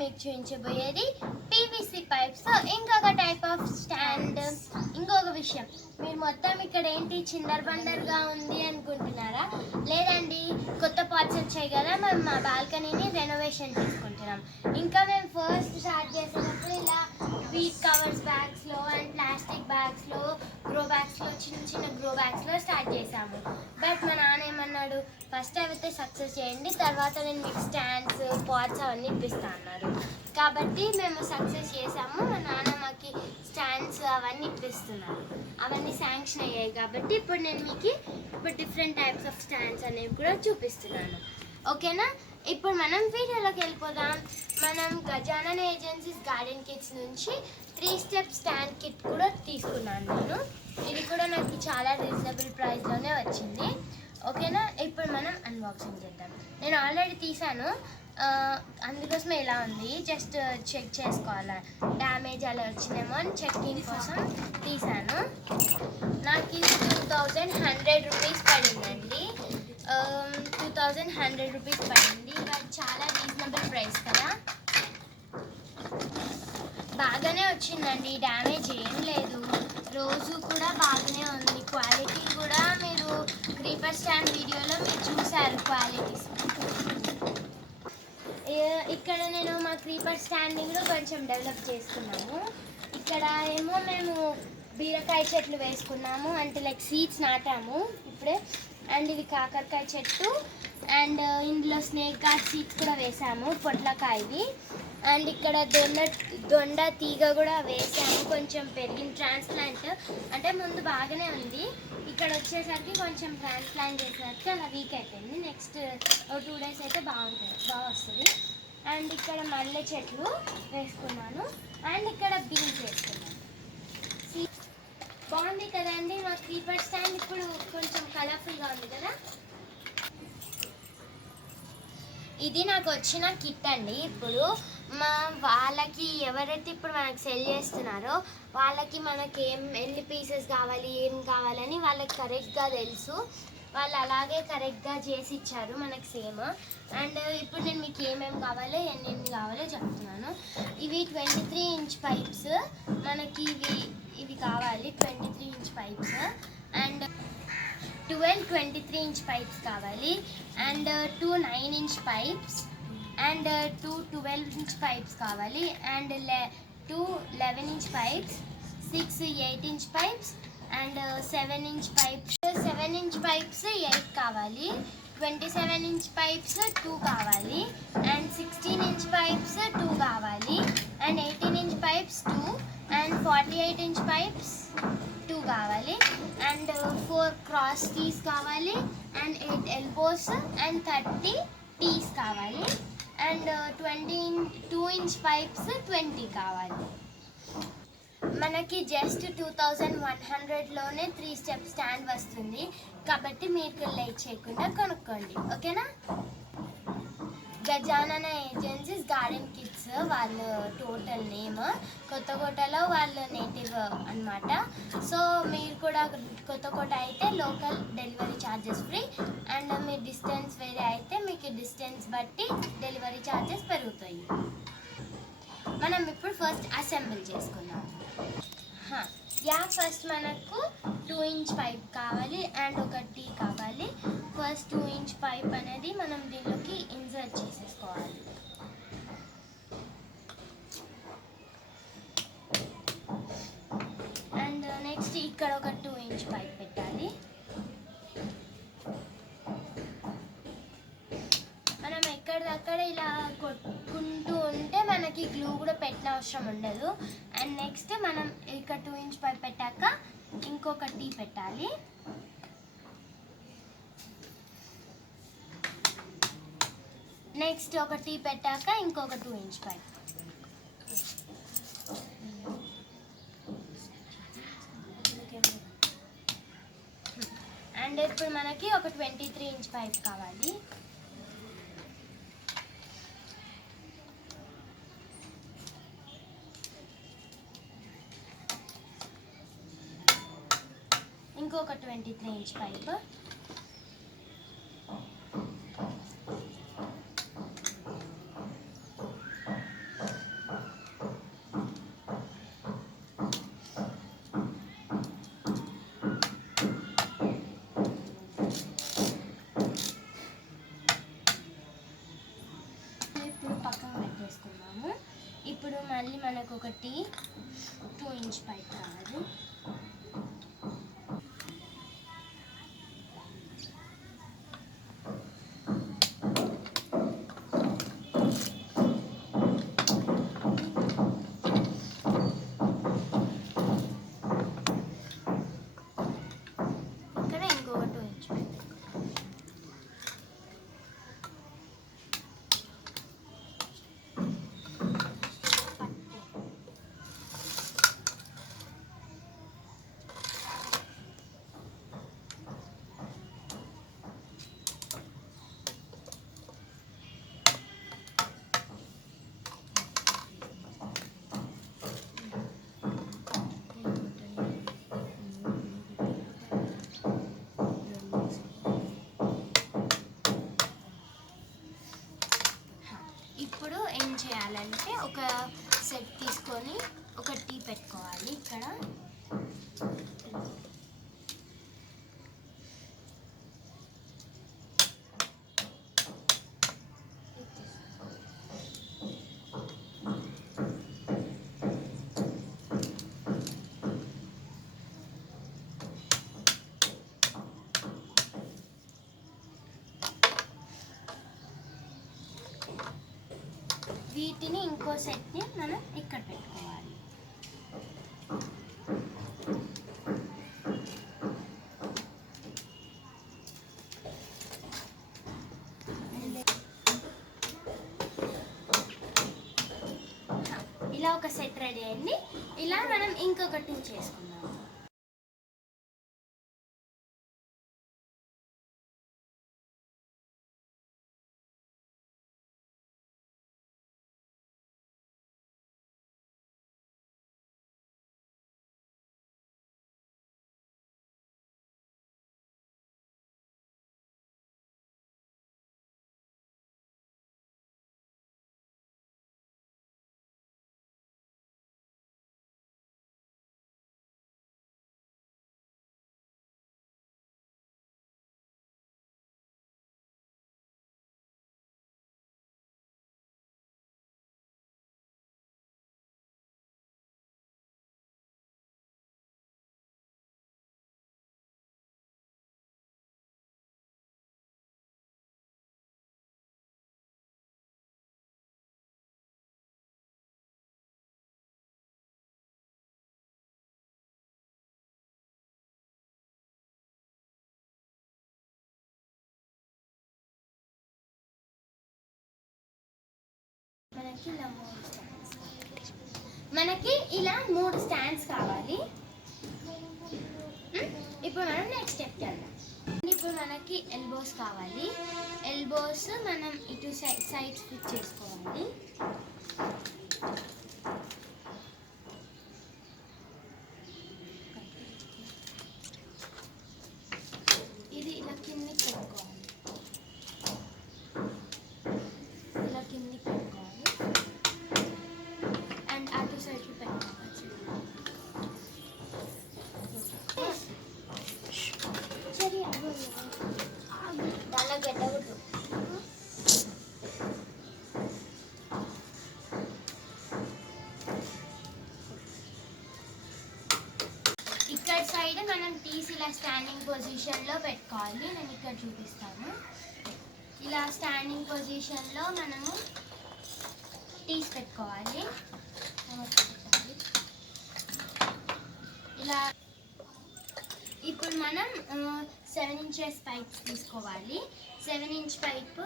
మీకు చూపించబోయేది PVC pipes, ఇంకొక type of stand. ఇంకొక విషయం, మీరు మొత్తం ఇక్కడ ఏంటి చిందరబందర్గా ఉంది అనుకుంటున్నారా? లేదండి, కొత్త పార్ట్స్ వచ్చాయి కదా, మేము మా బాల్కనీని రెనోవేషన్ చేసుకుంటున్నాం. ఇంకా మేము ఫస్ట్ స్టార్ట్ చేసేటప్పుడు ఇలా వీట్ కవర్స్ బ్యాగ్స్లో అండ్ ప్లాస్టిక్ బ్యాగ్స్లో, గ్రో బ్యాగ్స్లో, చిన్న చిన్న గ్రో బ్యాగ్స్లో స్టార్ట్ చేసాము. బట్ మా నాన్న ఏమన్నాడు, ఫస్ట్ అయితే సక్సెస్ చేయండి, తర్వాత నేను మీకు స్టాండ్స్, పాట్స్ అవన్నీ ఇప్పిస్తా అన్నారు. కాబట్టి మేము సక్సెస్ చేసాము. మా నాన్న మాకు స్టాండ్స్ అవన్నీ ఇప్పిస్తున్నారు. అవన్నీ శాంక్షన్ అయ్యాయి కాబట్టి ఇప్పుడు నేను మీకు డిఫరెంట్ టైప్స్ ఆఫ్ స్టాండ్స్ అనేవి కూడా చూపిస్తున్నాను. ఓకేనా? ఇప్పుడు మనం వీడియోలోకి వెళ్ళిపోదాం. మనం గజానన ఏజెన్సీస్ గార్డెన్ కిట్స్ నుంచి 3 స్టెప్ స్టాండ్ కిట్ కూడా తీసుకున్నాను నేను. ఇది కూడా నాకు చాలా రీజనబుల్ ప్రైస్లోనే వచ్చింది. ఓకేనా? ఇప్పుడు మనం అన్బాక్సింగ్ చేద్దాం. నేను ఆల్రెడీ తీసాను, అందుకోసమే ఇలా ఉంది. జస్ట్ చెక్ చేసుకోవాలి, డ్యామేజ్ అలా వచ్చినేమో అని చెక్కింగ్ కోసం తీసాను. నాకు ఇది 2100 రూపీస్ పడిందండి. 2100 రూపీస్ పడింది. బట్ చాలా రీజనబుల్ ప్రైస్ కదా. బాగానే వచ్చిందండి, డ్యామేజ్ ఏం లేదు. రోజు కూడా బాగానే ఉంది. క్వాలిటీ కూడా మీరు క్రీపర్ స్టాండ్ వీడియోలో మీరు చూసారు క్వాలిటీస్. ఇక్కడ నేను మా క్రీపర్ స్టాండ్ని కూడా కొంచెం డెవలప్ చేసుకున్నాము. ఇక్కడ ఏమో మేము బీరకాయ చెట్లు వేసుకున్నాము, అంటే లైక్ సీడ్స్ నాటాము ఇప్పుడే. అండ్ ఇది కాకరకాయ చెట్టు, అండ్ ఇందులో స్నేక్ గార్డ్ సీడ్స్ కూడా వేసాము, పొట్లకాయవి. అండ్ ఇక్కడ దొండ తీగ కూడా వేసాము, కొంచెం పెరిగిన ట్రాన్స్ప్లాంట్. అంటే ముందు బాగానే ఉంది, ఇక్కడ వచ్చేసరికి కొంచెం ట్రాన్స్ప్లాంట్ చేసేసరికి అలా వీక్ అయిపోయింది. నెక్స్ట్ 2 డేస్ అయితే బాగా వస్తుంది. అండ్ ఇక్కడ మల్లె చెట్లు వేసుకున్నాను, అండ్ ఇక్కడ బీన్స్ వేసుకున్నాను. బాగుంది కదండి మా క్రీపర్ స్టాండ్. ఇప్పుడు కొంచెం కలర్ఫుల్గా ఉంది కదా. ఇది నాకు వచ్చిన కిట్ అండి. ఇప్పుడు వాళ్ళకి ఎవరైతే ఇప్పుడు మనకు సెల్ చేస్తున్నారో వాళ్ళకి మనకి ఎన్ని పీసెస్ కావాలి, ఏం కావాలని వాళ్ళకి కరెక్ట్గా తెలుసు. వాళ్ళు అలాగే కరెక్ట్గా చేసి ఇచ్చారు మనకి సేమ్. అండ్ ఇప్పుడు నేను మీకు ఏమేమి కావాలో, ఎన్ని కావాలో చెప్తున్నాను. ఇవి 23 ఇంచ్ పైప్స్ మనకి ఇవి కావాలి. 23 inch pipes and 12 23 inch pipes కావాలి. And 2 9 inch pipes and 2 12 inch pipes కావాలి. And 2 11 inch pipes, 6 8 inch pipes and 7 inch pipes. 7 inch pipes 8 కావాలి. 27 ఇంచ్ పైప్స్ 2 కావాలి. అండ్ 16 ఇంచ్ పైప్స్ 2 కావాలి. And 18 inch pipes 2 and 48 inch pipes 2 కావాలి. And 4 cross teas కావాలి. And 8 elbows and 30 teas కావాలి. And 22 inch pipes 20 కావాలి. మనకి just 2100లోనే 3 step stand వస్తుంది. కాబట్టి మీకు లేట్ చేయకుండా కొనుక్కోండి. ఓకేనా? గజానన ఏజెన్సీస్ గార్డెన్ కిట్స్ వాళ్ళ టోటల్ నేమ్. కొత్తకోటలో వాళ్ళ నేటివ్ అన్నమాట. సో మీరు కూడా కొత్తకోట అయితే local delivery charges free. And me distance వేరే అయితే మీకు డిస్టెన్స్ బట్టి డెలివరీ ఛార్జెస్ పెరుగుతాయి. మనం ఇప్పుడు ఫస్ట్ అసెంబుల్ చేసుకుందాం. ఫస్ట్ మనకు 2 ఇంచ్ పైప్ కావాలి అండ్ ఒక టీ కావాలి. ఫస్ట్ 2 ఇంచ్ పైప్ అనేది మనం దీనిలోకి ఇన్సర్ట్ చేసేసుకోవాలి. అండ్ నెక్స్ట్ ఇక్కడ ఒక 2 ఇంచ్ పైప్ పెట్టాలి. మనం ఎక్కడిదక్కడ ఇలా కొట్టుకుంటూ ఉంటే మనకి గ్లూ కూడా పెట్టిన అవసరం ఉండదు. అండ్ నెక్స్ట్ మనం ఇక్కడ 2 ఇంచ్ పైప్ పెట్టాక ఇంకొక టీ పెట్టాలి. నెక్స్ట్ ఒక టీ పెట్టాక ఇంకొక 2 ఇంచ్ పైప్. అండ్ ఇప్పుడు మనకి ఒక 23 ఇంచ్ పైప్ కావాలి. ఇంకొక 23 ఇంచ్ పైప్. మళ్ళీ మనకు ఒకటి 2 ఇంచ్ పైప్ కావాలి. ఇక్కడ ఇంకొక 2 ఇంచ్ పైప్. ఇప్పుడు ఏం చేయాలంటే ఒక సెట్ తీసుకొని ఒక టీ పెట్టుకోవాలి. ఇక్కడ వీటిని ఇంకో సెట్ని మనం ఇక్కడ పెట్టుకోవాలి. ఇలా ఒక సెట్ రెడీ అయింది. ఇలా మనం ఇంకొకటి చేసుకుందాం. మనకి ఇలా 3 స్టాండ్స్ కావాలి. ఇప్పుడు మనం నెక్స్ట్ స్టెప్కి వెళ్దాం. ఇప్పుడు మనకి ఎల్బోస్ కావాలి. ఎల్బోస్ మనం ఇటు సైడ్స్ ఫిట్ చేసుకోవాలి. ఇది ఇలా కిందికి పెట్టుకోవాలి. ఇలా కిందికి పెట్టుకోవాలి అండ్ అటు సైడ్కి పెట్టుకోవాలి. దానిలో గడ్డకూడదు. ఇక్కడ సైడ్ మనం టీస్ ఇలా స్టాండింగ్ పొజిషన్లో పెట్టుకోవాలి. నేను ఇక్కడ చూపిస్తాను. ఇలా స్టాండింగ్ పొజిషన్లో మనము టీస్ పెట్టుకోవాలి. ఇలా ఇప్పుడు మనం 7 ఇంచెస్ పైప్స్ తీసుకోవాలి. 7 ఇంచ్ పైప్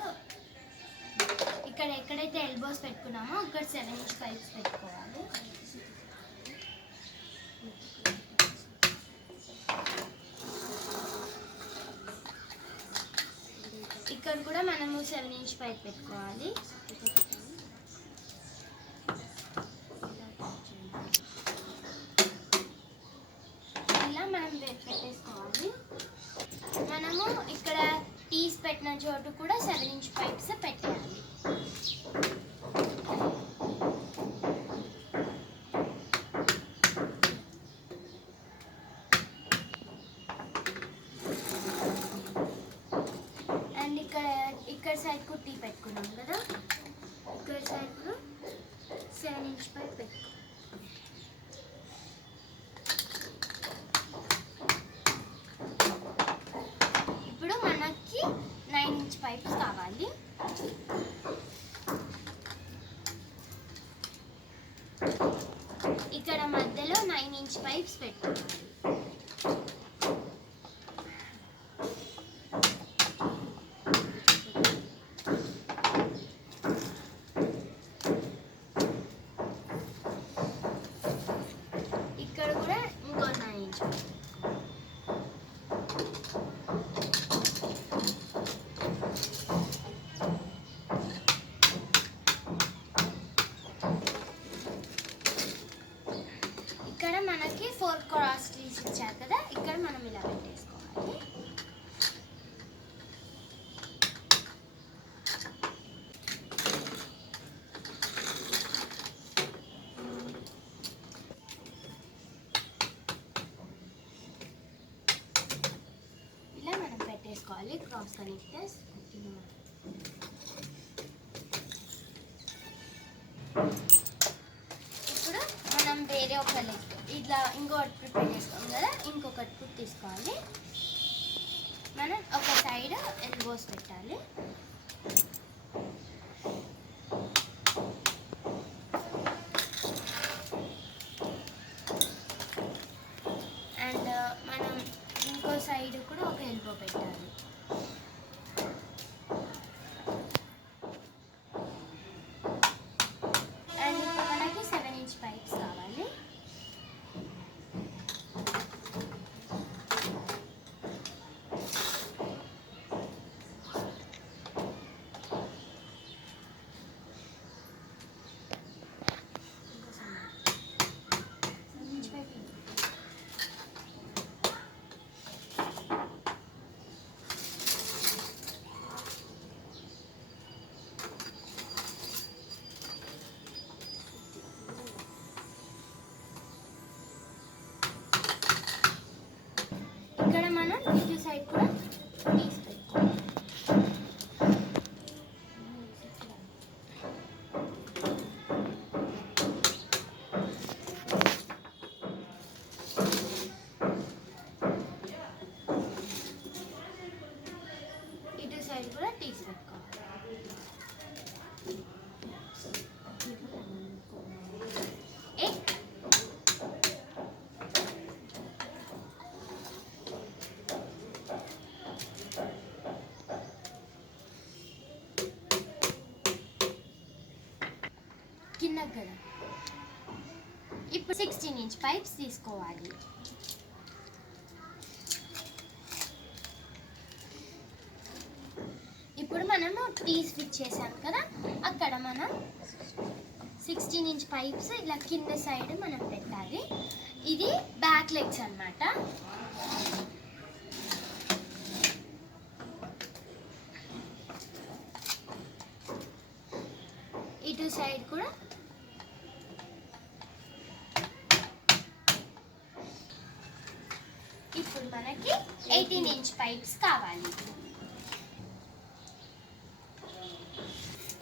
ఇక్కడ ఎక్కడైతే ఎల్బోస్ పెట్టుకున్నామో అక్కడ 7 ఇంచ్ పైప్స్ పెట్టుకోవాలి. ఇక్కడ కూడా మనము 7 ఇంచ్ పైప్ పెట్టుకోవాలి. ఇలా మనం పెట్టేసుకోవాలి. మనము ఇక్కడ టీస్ పెట్టిన చోటు కూడా 7 ఇంచ్ పైప్స్ పెట్టేయాలి. అండ్ ఇక్కడ సైడ్ కు టీ పెట్టుకున్నాం కదా, ఇక్కడ సైడ్ 7 ఇంచ్ పైప్ పెట్టుకో. ఇప్పుడు మనకి 9 ఇంచ్ పైప్స్ కావాలి. ఇక్కడ మధ్యలో 9 ఇంచ్ పైప్స్ పెట్టుకోవాలి. ఇక్కడ కూడా ఇంకో 9 ఇంచ్. ఇక్కడ మనకి 4 క్రాస్ ట్రీస్ ఇచ్చారు కదా, ఇక్కడ మనం ఇలా పెట్టేసుకోవాలి. ఇలా మనం పెట్టేసుకోవాలి క్రాస్ కనెక్టర్స్. ఇప్పుడు మనం వేరే ఒక లెగ్ ఇట్లా ఇంకొకటి ప్రిపేర్ చేసుకోవాలి కదా, ఇంకొకటి తీసుకోవాలి. మనం ఒక సైడ్ ఎల్బోస్ పెట్టాలి. అండ్ మనం ఇంకో సైడ్ కూడా ఒక ఎల్బో పెట్టాలి. అండ్ ఇప్పుడు మనకి 7 ఇంచ్ పైప్స్ కావాలి. ఇక్కడ మనం ఇటు సైడ్ కూడా తీసి పెట్టుకోవాలి. ఇటు సైడ్ కూడా తీసి పెట్టుకోవాలి. కింద కదా ఇప్పుడు 16 ఇంచ్ పైప్స్ తీసుకోవాలి. ఇప్పుడు మనము టీ స్విచ్ చేసాం కదా, అక్కడ మనం 16 ఇంచ్ పైప్స్ ఇలా కింద సైడ్ మనం పెట్టాలి. ఇది బ్యాక్ లెగ్స్ అన్నమాట. ఇటు సైడ్ కూడా ఇప్పుడు మనకి 18 ఇంచ్ పైప్స్ కావాలి.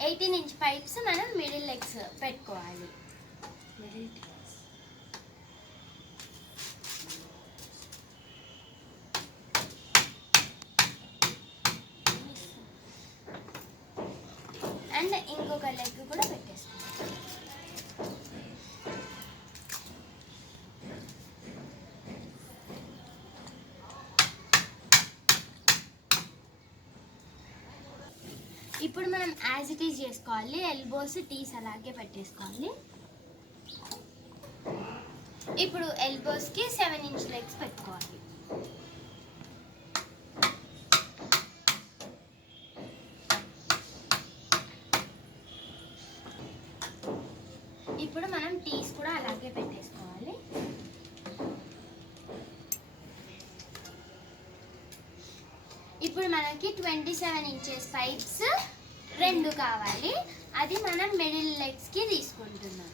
18 ఇంచ్ పైప్స్ మనం మిడిల్ లెగ్స్ పెట్టుకోవాలి. అండ్ ఇంకొక లెగ్ కూడా పెట్టేసుకోవాలి. ఇప్పుడు మనం యాజ్ ఇట్ ఈజ్ చేసుకోవాలి. ఎల్బోస్ టీస్ అలాగే పెట్టేసుకోవాలి. ఇప్పుడు ఎల్బోస్కి 7 ఇంచ్ లెగ్స్ పెట్టుకోవాలి. ఇప్పుడు మనం టీస్ కూడా అలాగే పెట్టేసుకోవాలి. ఇప్పుడు మనకి 27 ఇంచెస్ పైప్స్ 2 కావాలి. అది మనం మిడిల్ లెగ్స్కి తీసుకుంటున్నాం.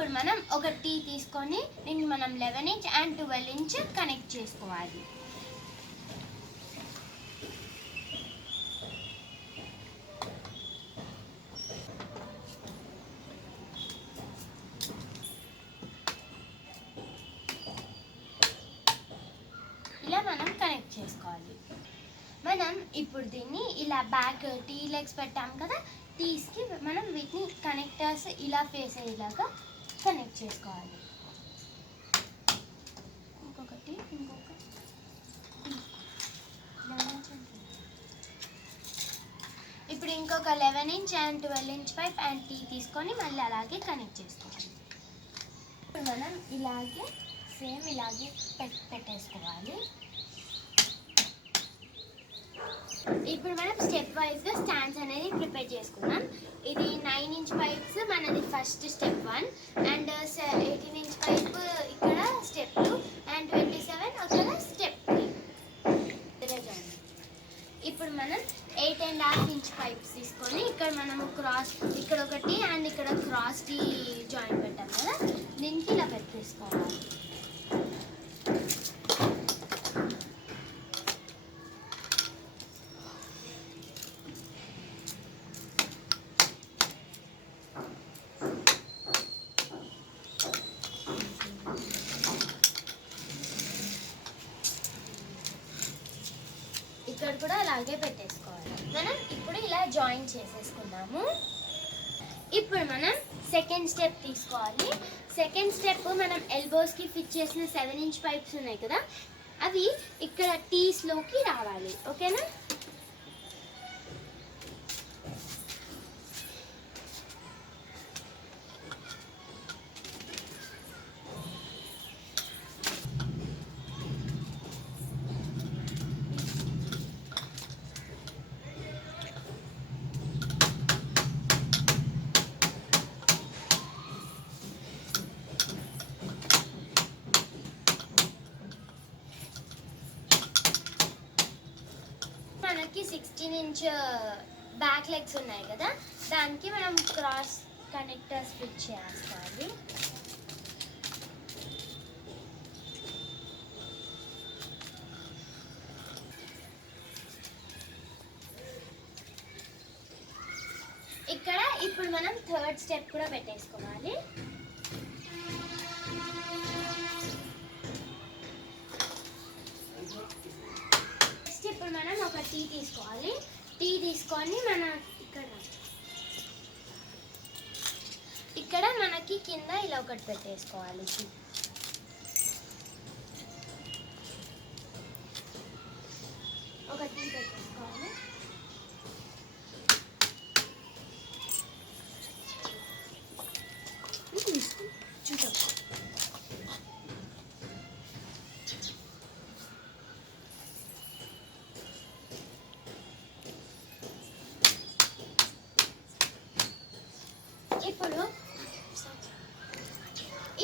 ఇప్పుడు మనం ఒక టీ తీసుకొని దీన్ని మనం 11 ఇంచ్ అండ్ 12 ఇంచ్ కనెక్ట్ చేసుకోవాలి. ఇలా మనం కనెక్ట్ చేసుకోవాలి. మనం ఇప్పుడు దీన్ని ఇలా బ్యాక్ టీ లెగ్స్ పెట్టాం కదా, టీస్కి మనం వీటిని కనెక్టర్స్ ఇలా ఫేస్ అయ్యేలాగా కనెక్ట్ చేసుకోవాలి. ఇప్పుడు ఇంకొక 11 inch and 12 inch pipe and tee తీసుకొని మళ్ళీ అలాగే కనెక్ట్ చేసుకోవాలి. ఇప్పుడు మనం ఇలాగే సేమ్ ఇలాగే పెట్టేసుకోవాలి. ఇప్పుడు మనం స్టెప్ వైజ్గా స్టాండ్స్ అనేది ప్రిపేర్ చేసుకున్నాం. ఇది 9 ఇంచ్ పైప్స్ మనది first step 1 and 18 inch pipe ఇక్కడ స్టెప్ 2 అండ్ 27 అక్కడ స్టెప్ 3. ఇప్పుడు మనం 8.5 ఇంచ్ పైప్స్ తీసుకొని ఇక్కడ మనము క్రాస్ ఇక్కడ ఒకటి అండ్ ఇక్కడ క్రాస్కి జాయింట్ పెట్టాం కదా, దీనికి ఇలా పెట్టేసుకోవాలి. ఇక్కడ కూడా అలాగే పెట్టేసుకోవాలి. మనం ఇప్పుడు ఇలా జాయిన్ చేసేసుకున్నాము. ఇప్పుడు మనం సెకండ్ స్టెప్ తీసుకోవాలి. సెకండ్ స్టెప్ మనం ఎల్బోస్కి ఫిట్ చేసిన 7 ఇంచ్ పైప్స్ ఉన్నాయి కదా, అవి ఇక్కడ టీస్లోకి రావాలి. ఓకేనా? మనకి 16 ఇంచ్ బ్యాక్ లెగ్స్ ఉన్నాయి కదా, దానికి మనం క్రాస్ కనెక్టర్స్ ఫిట్ చేయాలి. ఇక్కడ ఇప్పుడు మనం థర్డ్ స్టెప్ కూడా పెట్టేసుకోవాలి. ఇప్పుడు మనం ఒక టీ తీసుకోవాలి. టీ తీసుకొని మనం ఇక్కడ మనకి కింద ఇలా ఒకటి పెట్టేసుకోవాలి. ఒక టీ పెట్టేసుకోవాలి. చూద్దాం.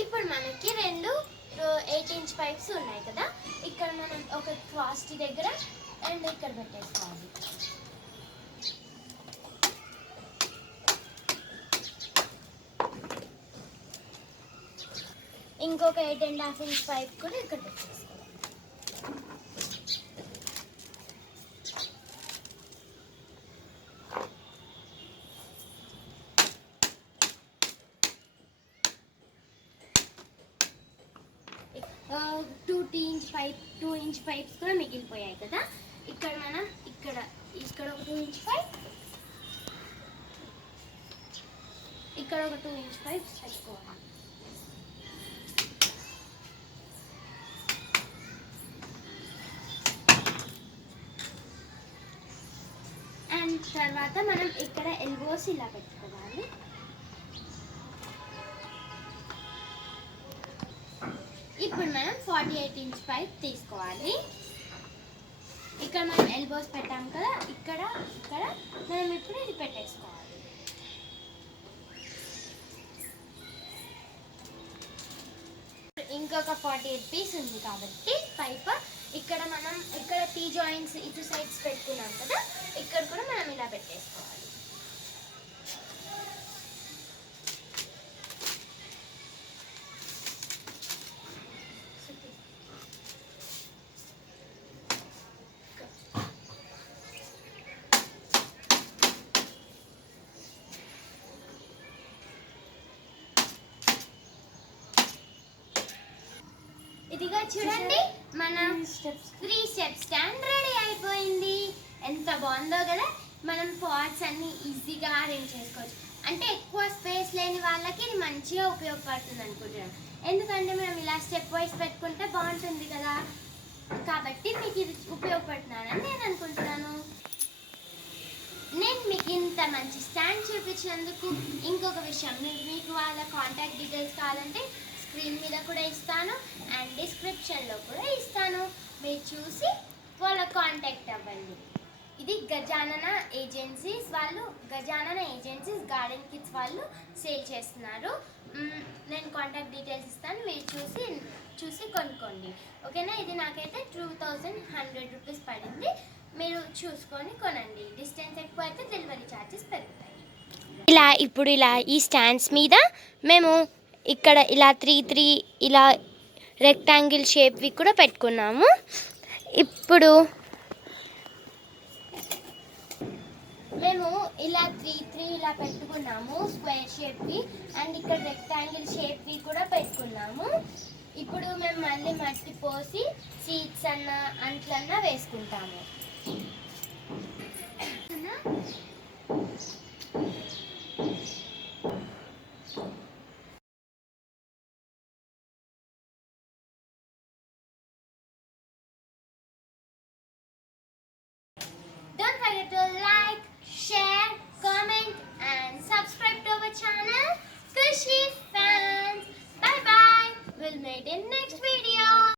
ఇప్పుడు మనకి రెండు 8 ఇంచ్ పైప్స్ ఉన్నాయి కదా, ఇక్కడ మనం ఒక క్రాస్ దగ్గర అండ్ ఇక్కడ పెట్టేసుకోవాలి. ఇంకొక 8.5 ఇంచ్ పైప్ కూడా ఇక్కడ పెట్టేసుకోవాలి. టూ ఇంచ్ పైప్స్ కూడా మిగిలిపోయాయి కదా, ఇక్కడ మనం ఇక్కడ ఒక 2 ఇంచ్ పైప్, ఇక్కడ ఒక 2 ఇంచ్ పైప్ పెట్టుకోవాలి. అండ్ తర్వాత మనం ఇక్కడ ఎల్బోస్ ఇలా పెట్టుకోవాలి. ఇప్పుడు మనం 48 ఇంచ్ పైప్ తీసుకోవాలి. ఇక్కడ మనం ఎల్బోస్ పెట్టాం కదా, ఇక్కడ మనం ఇప్పుడు ఇది పెట్టేసుకోవాలి. ఇంకొక 48 పీస్ ఉంది కాబట్టి పైప్ ఇక్కడ టీ జాయింట్స్ ఇటు సైడ్స్ పెట్టుకున్నాం కదా, ఇక్కడ కూడా మనం ఇలా పెట్టేసుకోవాలి. ఇదిగా చూడండి మన 3 స్టెప్ స్టాండ్ రెడీ అయిపోయింది. ఎంత బాగుందో కదా. మనం పాట్స్ అన్ని ఈజీగా అరేంజ్ చేసుకోవచ్చు. అంటే ఎక్కువ స్పేస్ లేని వాళ్ళకి ఇది మంచిగా ఉపయోగపడుతుంది అనుకుంటున్నాను. ఎందుకంటే మనం ఇలా స్టెప్ వైజ్ పెట్టుకుంటే బాగుంటుంది కదా. కాబట్టి మీకు ఇది ఉపయోగపడుతున్నానని నేను అనుకుంటున్నాను. నేను మీకు ఇంత మంచి స్టాండ్ చూపించినందుకు ఇంకొక విషయం, మీకు వాళ్ళ కాంటాక్ట్ డీటెయిల్స్ కావాలంటే స్క్రీన్ మీద కూడా ఇస్తాను అండ్ డిస్క్రిప్షన్లో కూడా ఇస్తాను. మీరు చూసి వాళ్ళ కాంటాక్ట్ అవ్వండి. ఇది గజానన ఏజెన్సీస్ వాళ్ళు, గజానన ఏజెన్సీస్ గార్డెన్ కిట్స్ వాళ్ళు సేల్ చేస్తున్నారు. నేను కాంటాక్ట్ డీటెయిల్స్ ఇస్తాను, మీరు చూసి కొనుక్కోండి. ఓకేనా. ఇది నాకైతే 2100 రూపీస్ పడింది. మీరు చూసుకొని కొనండి. డిస్టెన్స్ ఎక్కువ అయితే డెలివరీ ఛార్జెస్ పెరుగుతాయి. ఇప్పుడు ఈ స్టాండ్స్ మీద మేము ఇక్కడ ఇలా 3 ఇలా రెక్టాంగిల్ షేప్వి కూడా పెట్టుకున్నాము. ఇప్పుడు మేము ఇలా 3 ఇలా పెట్టుకున్నాము స్క్వేర్ షేప్వి అండ్ ఇక్కడ రెక్టాంగిల్ షేప్వి కూడా పెట్టుకున్నాము. ఇప్పుడు మేము మళ్ళీ మట్టి పోసి సీడ్స్ అంట్లన్నా వేసుకుంటాము.